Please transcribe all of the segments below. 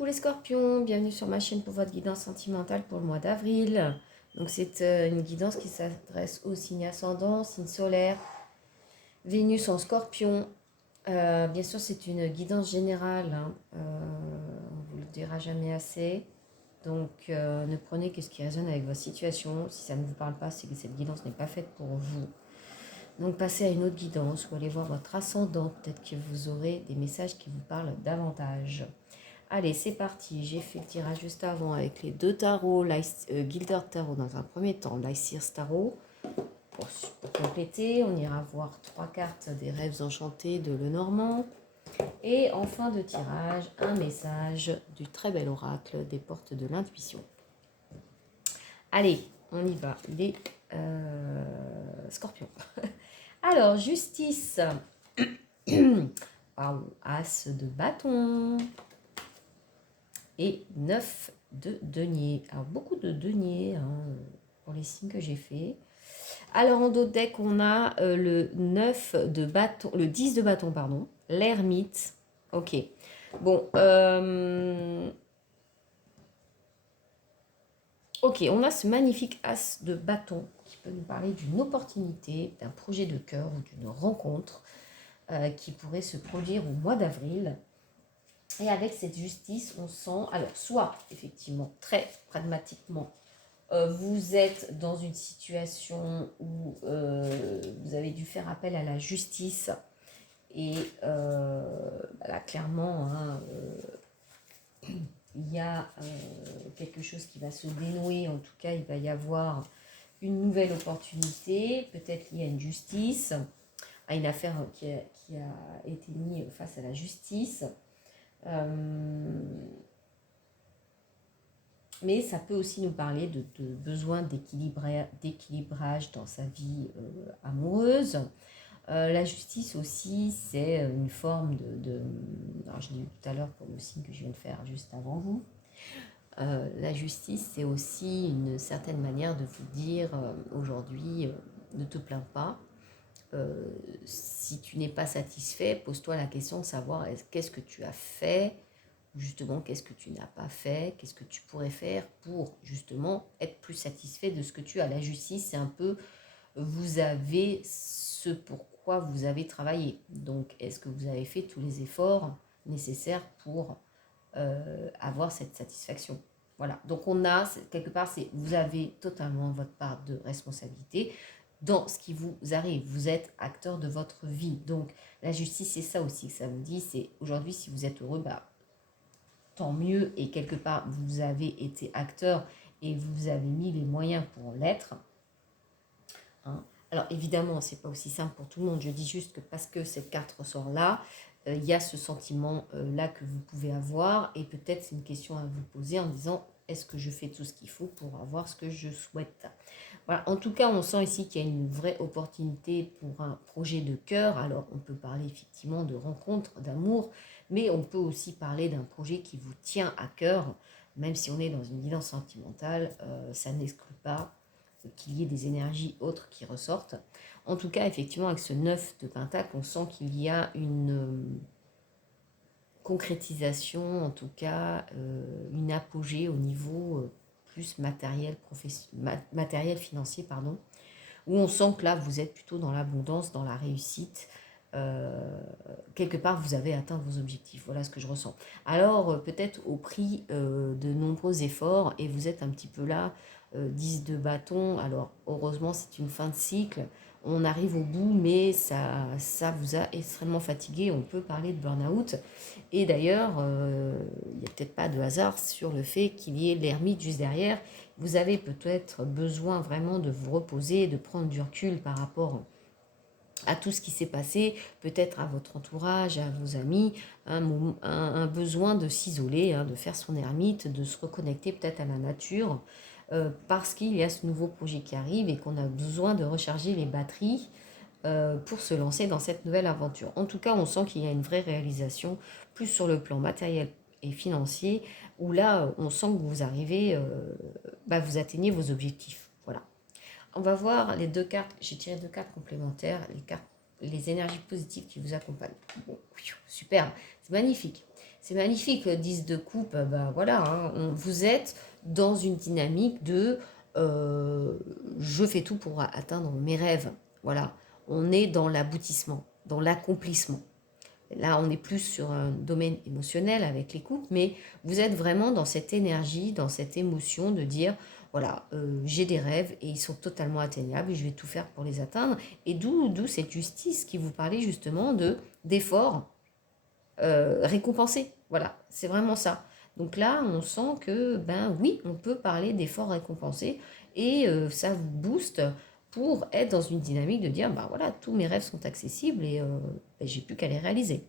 Coucou les scorpions, bienvenue sur ma chaîne pour votre guidance sentimentale pour le mois d'avril. Donc c'est une guidance qui s'adresse au signe ascendant, signe solaire, Vénus en scorpion. Bien sûr c'est une guidance générale, hein. On ne vous le dira jamais assez. Donc ne prenez que ce qui résonne avec votre situation. Si ça ne vous parle pas, c'est que cette guidance n'est pas faite pour vous. Donc passez à une autre guidance ou allez voir votre ascendant. Peut-être que vous aurez des messages qui vous parlent davantage. Allez, c'est parti. J'ai fait le tirage juste avant avec les deux tarots, Gilder Tarot dans un premier temps, l'Iceers Tarot. Pour compléter, on ira voir 3 cartes des rêves enchantés de Lenormand. Et en fin de tirage, un message du très bel oracle des portes de l'intuition. Allez, on y va, les scorpions. Alors, justice. As de bâton. Et 9 de denier. Alors, beaucoup de denier pour les signes que j'ai fait. Alors, en dos de deck, on a le 9 de bâton, le 10 de bâton, pardon, l'ermite. Ok. Bon. Ok, on a ce magnifique as de bâton qui peut nous parler d'une opportunité, d'un projet de cœur ou d'une rencontre qui pourrait se produire au mois d'avril. Et avec cette justice, on sent, alors soit effectivement, très pragmatiquement, vous êtes dans une situation où vous avez dû faire appel à la justice et là clairement, hein, il y a quelque chose qui va se dénouer, en tout cas il va y avoir une nouvelle opportunité, peut-être liée à une justice, à une affaire qui a été mise face à la justice. Mais ça peut aussi nous parler de besoin d'équilibrage dans sa vie amoureuse. La justice aussi, c'est une forme alors je l'ai eu tout à l'heure pour le signe que je viens de faire juste avant vous. La justice, c'est aussi une certaine manière de vous dire aujourd'hui, ne te plains pas. Si tu n'es pas satisfait, pose-toi la question de savoir qu'est-ce que tu as fait, justement qu'est-ce que tu n'as pas fait, qu'est-ce que tu pourrais faire pour justement être plus satisfait de ce que tu as. La justice, c'est un peu, vous avez ce pourquoi vous avez travaillé. Donc, est-ce que vous avez fait tous les efforts nécessaires pour avoir cette satisfaction? Voilà, donc on a, quelque part, vous avez totalement votre part de responsabilité dans ce qui vous arrive. Vous êtes acteur de votre vie. Donc, la justice, c'est ça aussi que ça vous dit. C'est aujourd'hui, si vous êtes heureux, tant mieux. Et quelque part, vous avez été acteur et vous avez mis les moyens pour l'être. Hein. Alors, évidemment, ce n'est pas aussi simple pour tout le monde. Je dis juste que parce que cette carte ressort là, il y a ce sentiment-là que vous pouvez avoir. Et peut-être c'est une question à vous poser en disant, est-ce que je fais tout ce qu'il faut pour avoir ce que je souhaite? Voilà. En tout cas, on sent ici qu'il y a une vraie opportunité pour un projet de cœur. Alors, on peut parler effectivement de rencontre, d'amour, mais on peut aussi parler d'un projet qui vous tient à cœur. Même si on est dans une guidance sentimentale, ça n'exclut pas qu'il y ait des énergies autres qui ressortent. En tout cas, effectivement, avec ce 9 de Pentacle, on sent qu'il y a une concrétisation, en tout cas, une apogée au niveau plus matériel, matériel financier, pardon, où on sent que là, vous êtes plutôt dans l'abondance, dans la réussite. Quelque part, vous avez atteint vos objectifs. Voilà ce que je ressens. Alors, peut-être au prix de nombreux efforts, et vous êtes un petit peu là, 10 de bâton. Alors, heureusement, c'est une fin de cycle. On arrive au bout, mais ça vous a extrêmement fatigué. On peut parler de burn-out. Et d'ailleurs, il n'y a peut-être pas de hasard sur le fait qu'il y ait l'ermite juste derrière. Vous avez peut-être besoin vraiment de vous reposer, de prendre du recul par rapport à tout ce qui s'est passé, peut-être à votre entourage, à vos amis, un besoin de s'isoler, de faire son ermite, de se reconnecter peut-être à la nature, parce qu'il y a ce nouveau projet qui arrive et qu'on a besoin de recharger les batteries pour se lancer dans cette nouvelle aventure. En tout cas, on sent qu'il y a une vraie réalisation, plus sur le plan matériel et financier, où là, on sent que vous arrivez, vous atteignez vos objectifs. Voilà. On va voir les deux cartes. J'ai tiré deux cartes complémentaires, les énergies positives qui vous accompagnent. Bon, super, c'est magnifique. C'est magnifique, 10 de coupe, ben voilà, hein, vous êtes dans une dynamique de je fais tout pour atteindre mes rêves. Voilà, on est dans l'aboutissement, dans l'accomplissement. Là, on est plus sur un domaine émotionnel avec les couples, mais vous êtes vraiment dans cette énergie, dans cette émotion de dire, voilà, j'ai des rêves et ils sont totalement atteignables et je vais tout faire pour les atteindre. Et d'où cette justice qui vous parlait justement d'efforts récompensés. Voilà, c'est vraiment ça. Donc là, on sent que, ben oui, on peut parler d'efforts récompensés et ça vous booste pour être dans une dynamique de dire, ben voilà, tous mes rêves sont accessibles et ben, j'ai plus qu'à les réaliser.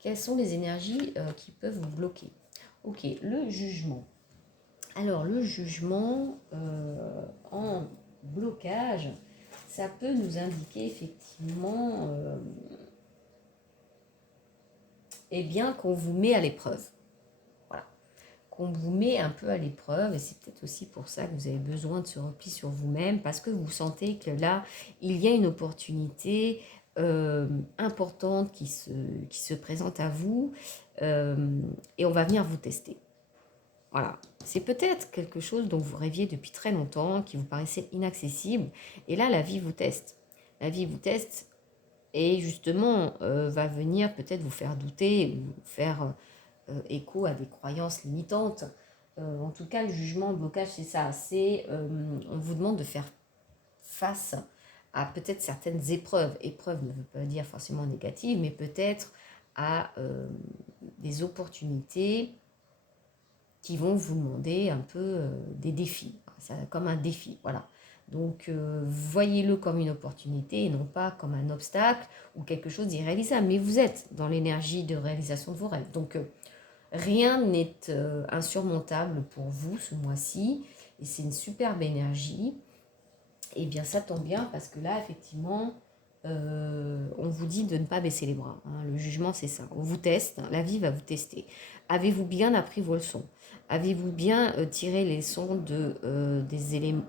Quelles sont les énergies qui peuvent vous bloquer? Ok, le jugement. Alors, le jugement en blocage, ça peut nous indiquer effectivement eh bien, qu'on vous met à l'épreuve. Voilà. Qu'on vous met un peu à l'épreuve, et c'est peut-être aussi pour ça que vous avez besoin de ce repli sur vous-même, parce que vous sentez que là, il y a une opportunité importante qui se présente à vous, et on va venir vous tester. Voilà. C'est peut-être quelque chose dont vous rêviez depuis très longtemps, qui vous paraissait inaccessible, et là, la vie vous teste. La vie vous teste, et justement, va venir peut-être vous faire douter, vous faire écho à des croyances limitantes. En tout cas, le jugement, le blocage, c'est ça. C'est, on vous demande de faire face à peut-être certaines épreuves. Épreuve ne veut pas dire forcément négative, mais peut-être à des opportunités qui vont vous demander un peu des défis. Ça, comme un défi, voilà. Donc, voyez-le comme une opportunité et non pas comme un obstacle ou quelque chose d'irréalisable. Mais vous êtes dans l'énergie de réalisation de vos rêves. Donc, rien n'est insurmontable pour vous ce mois-ci. Et c'est une superbe énergie. Et bien, ça tombe bien parce que là, effectivement, on vous dit de ne pas baisser les bras. Hein. Le jugement, c'est ça. On vous teste. La vie va vous tester. Avez-vous bien appris vos leçons? Avez-vous bien tiré les leçons des éléments,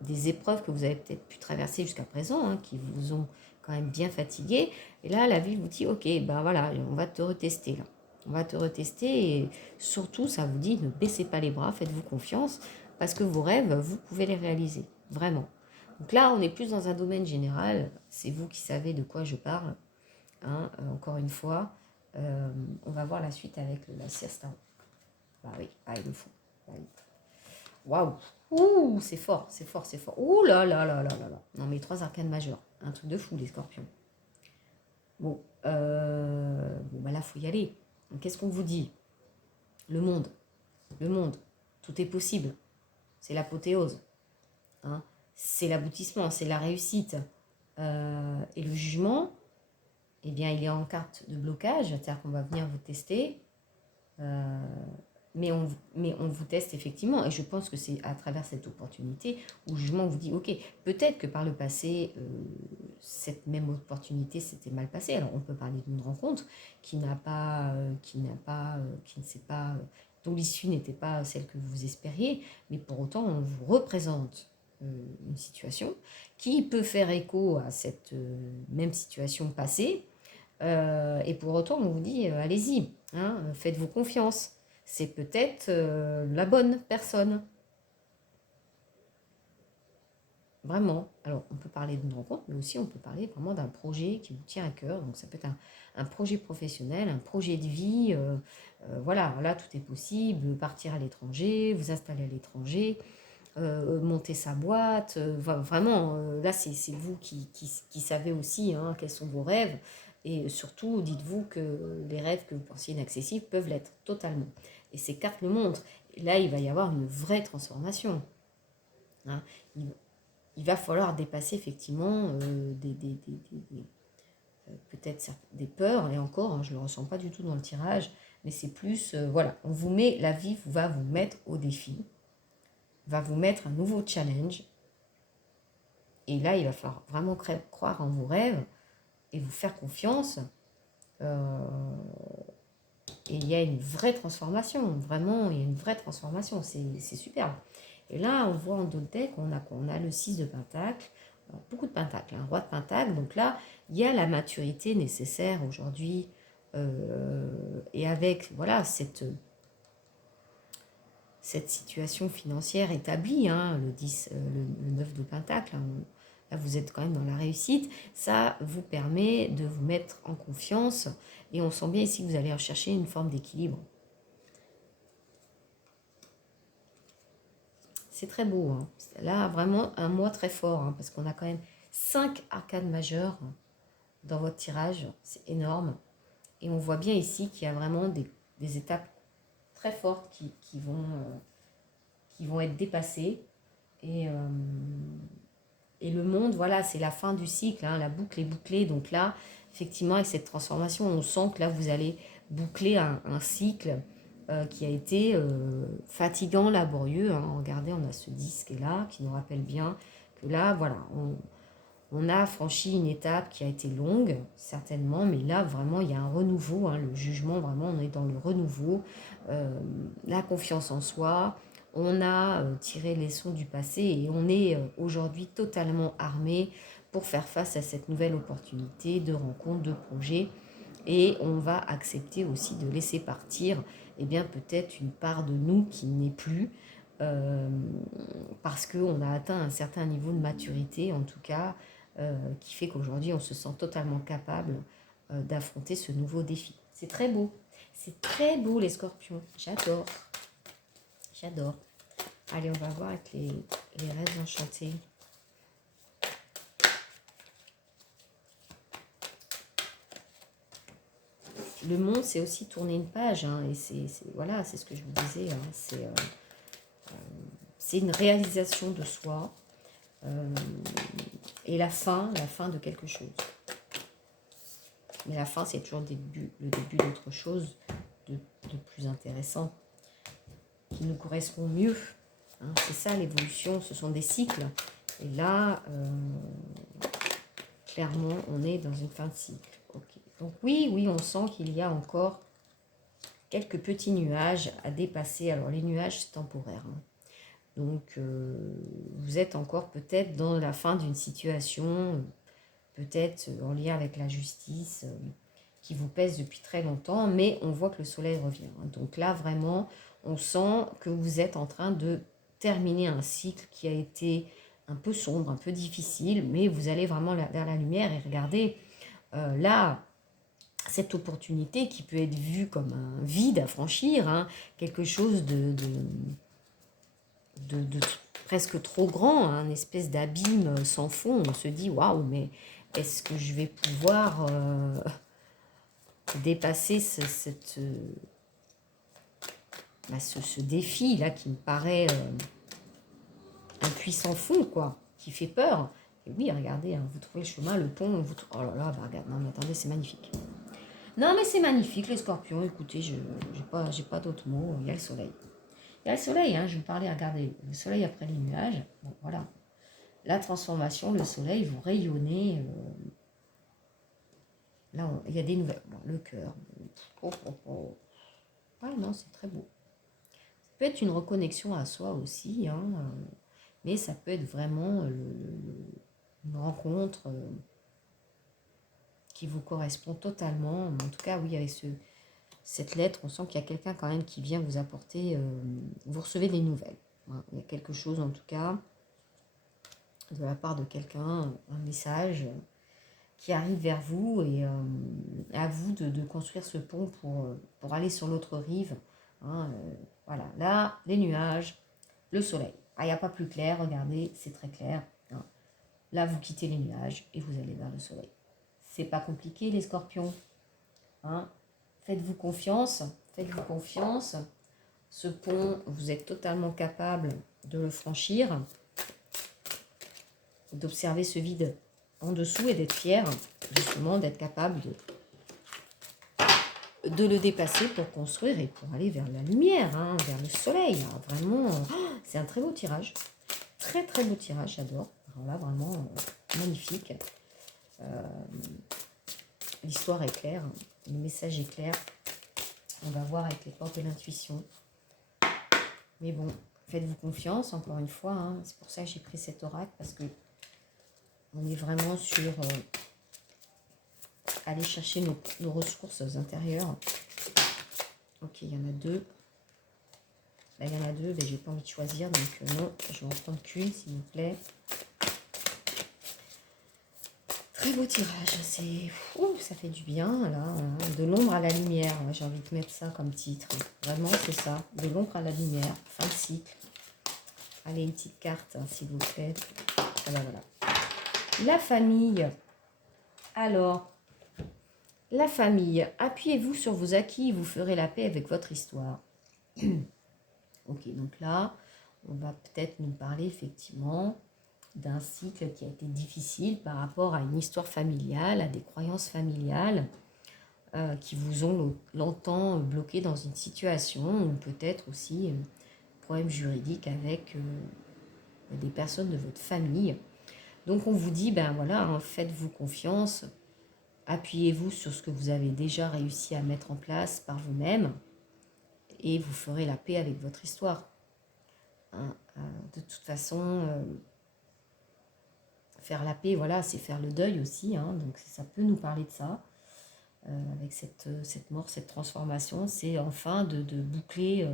des épreuves que vous avez peut-être pu traverser jusqu'à présent, hein, qui vous ont quand même bien fatigué. Et là, la vie vous dit, ok, ben voilà, on va te retester là. On va te retester et surtout, ça vous dit, ne baissez pas les bras, faites-vous confiance, parce que vos rêves, vous pouvez les réaliser, vraiment. Donc là, on est plus dans un domaine général, c'est vous qui savez de quoi je parle. Hein, encore une fois, on va voir la suite avec la siesta. Bah oui, ah, il le faut. Bah oui. Waouh! Ouh, c'est fort, c'est fort, c'est fort. Ouh là là là là là là. Non, mais 3 arcanes majeurs. Un truc de fou, les scorpions. Bon, bah là, il faut y aller. Donc, qu'est-ce qu'on vous dit? Le monde. Le monde. Tout est possible. C'est l'apothéose. Hein. C'est l'aboutissement, c'est la réussite. Et le jugement, eh bien, il est en carte de blocage, c'est-à-dire qu'on va venir vous tester. Mais on vous teste effectivement, et je pense que c'est à travers cette opportunité où le jugement vous dit, ok, peut-être que par le passé, cette même opportunité s'était mal passée. Alors on peut parler d'une rencontre qui n'a pas, qui ne s'est pas, dont l'issue n'était pas celle que vous espériez, mais pour autant on vous représente une situation qui peut faire écho à cette même situation passée, et pour autant on vous dit, allez-y, hein, faites-vous confiance. C'est peut-être la bonne personne. Vraiment. Alors, on peut parler d'une rencontre, mais aussi on peut parler vraiment d'un projet qui vous tient à cœur. Donc, ça peut être un projet professionnel, un projet de vie. Voilà, là, tout est possible. Partir à l'étranger, vous installer à l'étranger, monter sa boîte. Vraiment, là, c'est vous qui savez aussi hein, quels sont vos rêves. Et surtout, dites-vous que les rêves que vous pensiez inaccessibles peuvent l'être totalement. Et ces cartes le montrent. Et là, il va y avoir une vraie transformation. Hein. Il va falloir dépasser effectivement peut-être des peurs. Et encore, hein, je ne le ressens pas du tout dans le tirage. Mais c'est plus, voilà, on vous met, la vie va vous mettre au défi. Va vous mettre un nouveau challenge. Et là, il va falloir vraiment croire en vos rêves et vous faire confiance. Et il y a une vraie transformation, vraiment, il y a une vraie transformation, c'est superbe. Et là, on voit en d'autres decks, on a le 6 de Pentacle, beaucoup de Pentacles, un roi de Pentacle. Donc là, il y a la maturité nécessaire aujourd'hui Et avec, voilà, cette situation financière établie, hein, le 9 de Pentacle, hein, là vous êtes quand même dans la réussite, ça vous permet de vous mettre en confiance et on sent bien ici que vous allez rechercher une forme d'équilibre. C'est très beau, hein. Là vraiment un mois très fort, hein, parce qu'on a quand même 5 arcanes majeures dans votre tirage, c'est énorme. Et on voit bien ici qu'il y a vraiment des étapes très fortes qui vont être dépassées. Et le monde, voilà, c'est la fin du cycle, hein, la boucle est bouclée. Donc là, effectivement, avec cette transformation, on sent que là, vous allez boucler un cycle qui a été fatigant, laborieux, hein. Regardez, on a ce disque là qui nous rappelle bien que là, voilà, on a franchi une étape qui a été longue, certainement, mais là, vraiment, il y a un renouveau, hein, le jugement, vraiment, on est dans le renouveau, la confiance en soi, on a tiré les leçons du passé et on est aujourd'hui totalement armé pour faire face à cette nouvelle opportunité de rencontre, de projet. Et on va accepter aussi de laisser partir, eh bien, peut-être une part de nous qui n'est plus, euh, parce qu'on a atteint un certain niveau de maturité, en tout cas, qui fait qu'aujourd'hui, on se sent totalement capable d'affronter ce nouveau défi. C'est très beau. C'est très beau, les scorpions. J'adore. J'adore. Allez, on va voir avec les rêves enchantés. Le monde, c'est aussi tourner une page, hein, et voilà, c'est ce que je vous disais, hein, c'est une réalisation de soi, et la fin de quelque chose. Mais la fin, c'est toujours le début d'autre chose, de plus intéressant, qui nous correspond mieux. Hein. C'est ça l'évolution, ce sont des cycles. Et là, clairement, on est dans une fin de cycle. Okay. Donc oui, on sent qu'il y a encore quelques petits nuages à dépasser. Alors les nuages, c'est temporaire. Hein. Donc vous êtes encore peut-être dans la fin d'une situation, peut-être en lien avec la justice, qui vous pèse depuis très longtemps, mais on voit que le soleil revient. Hein. Donc là, vraiment, on sent que vous êtes en train de terminer un cycle qui a été un peu sombre, un peu difficile, mais vous allez vraiment vers la lumière et regardez, là, cette opportunité qui peut être vue comme un vide à franchir, hein, quelque chose de presque trop grand, hein, une espèce d'abîme sans fond. On se dit, waouh, mais est-ce que je vais pouvoir dépasser ce défi-là qui me paraît un puissant fond, quoi, qui fait peur. Et oui, regardez, hein, vous trouvez le chemin, le pont, oh là là, bah regarde, non mais attendez, c'est magnifique. Non mais c'est magnifique les scorpions, écoutez, j'ai pas d'autres mots, il y a le soleil. Il y a le soleil, hein, je vous parlais, regardez, le soleil après les nuages, bon voilà. La transformation, le soleil, vous rayonnez, là il y a des nouvelles, bon, le cœur, ouais non, c'est très beau. Ça peut être une reconnexion à soi aussi, hein, mais ça peut être vraiment une rencontre qui vous correspond totalement. En tout cas, oui, avec cette lettre, on sent qu'il y a quelqu'un quand même qui vient vous apporter, vous recevez des nouvelles. Hein. Il y a quelque chose en tout cas, de la part de quelqu'un, un message qui arrive vers vous et à vous de construire ce pont pour aller sur l'autre rive. Hein, voilà, là, les nuages, le soleil. Ah, il n'y a pas plus clair, regardez, c'est très clair. Hein. Là, vous quittez les nuages et vous allez vers le soleil. C'est pas compliqué, les scorpions. Hein. Faites-vous confiance, faites-vous confiance. Ce pont, vous êtes totalement capable de le franchir, d'observer ce vide en dessous et d'être fier, justement, d'être capable de le dépasser pour construire et pour aller vers la lumière, hein, vers le soleil. Alors, vraiment, c'est un très beau tirage. Très, très beau tirage, j'adore. Alors là, vraiment magnifique. L'histoire est claire, le message est clair. On va voir avec les portes de l'intuition. Mais bon, faites-vous confiance, encore une fois. Hein. C'est pour ça que j'ai pris cet oracle, parce que on est vraiment sur aller chercher nos ressources intérieures. Ok, il y en a deux. Là, il y en a deux, mais j'ai pas envie de choisir, donc non, je vais en prendre qu'une, s'il vous plaît. Très beau tirage, ça fait du bien, là. Hein. De l'ombre à la lumière, j'ai envie de mettre ça comme titre. Vraiment, c'est ça. De l'ombre à la lumière, fin de cycle. Allez, une petite carte, hein, s'il vous plaît. Voilà, voilà. La famille. Alors, la famille. Appuyez-vous sur vos acquis et vous ferez la paix avec votre histoire. Ok, donc là, on va peut-être nous parler effectivement d'un cycle qui a été difficile par rapport à une histoire familiale, à des croyances familiales qui vous ont longtemps bloqué dans une situation, ou peut-être aussi problème juridique avec des personnes de votre famille. Donc on vous dit, ben voilà, hein, faites-vous confiance, appuyez-vous sur ce que vous avez déjà réussi à mettre en place par vous-même et vous ferez la paix avec votre histoire. Hein, de toute façon, faire la paix, voilà, c'est faire le deuil aussi, hein, donc ça peut nous parler de ça, avec cette mort, cette transformation, c'est enfin de boucler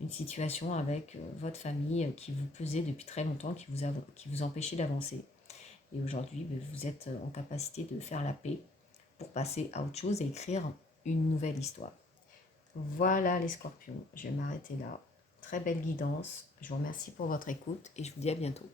une situation avec votre famille qui vous pesait depuis très longtemps, qui vous empêchait d'avancer. Et aujourd'hui, vous êtes en capacité de faire la paix pour passer à autre chose et écrire une nouvelle histoire. Voilà les scorpions, je vais m'arrêter là. Très belle guidance, je vous remercie pour votre écoute et je vous dis à bientôt.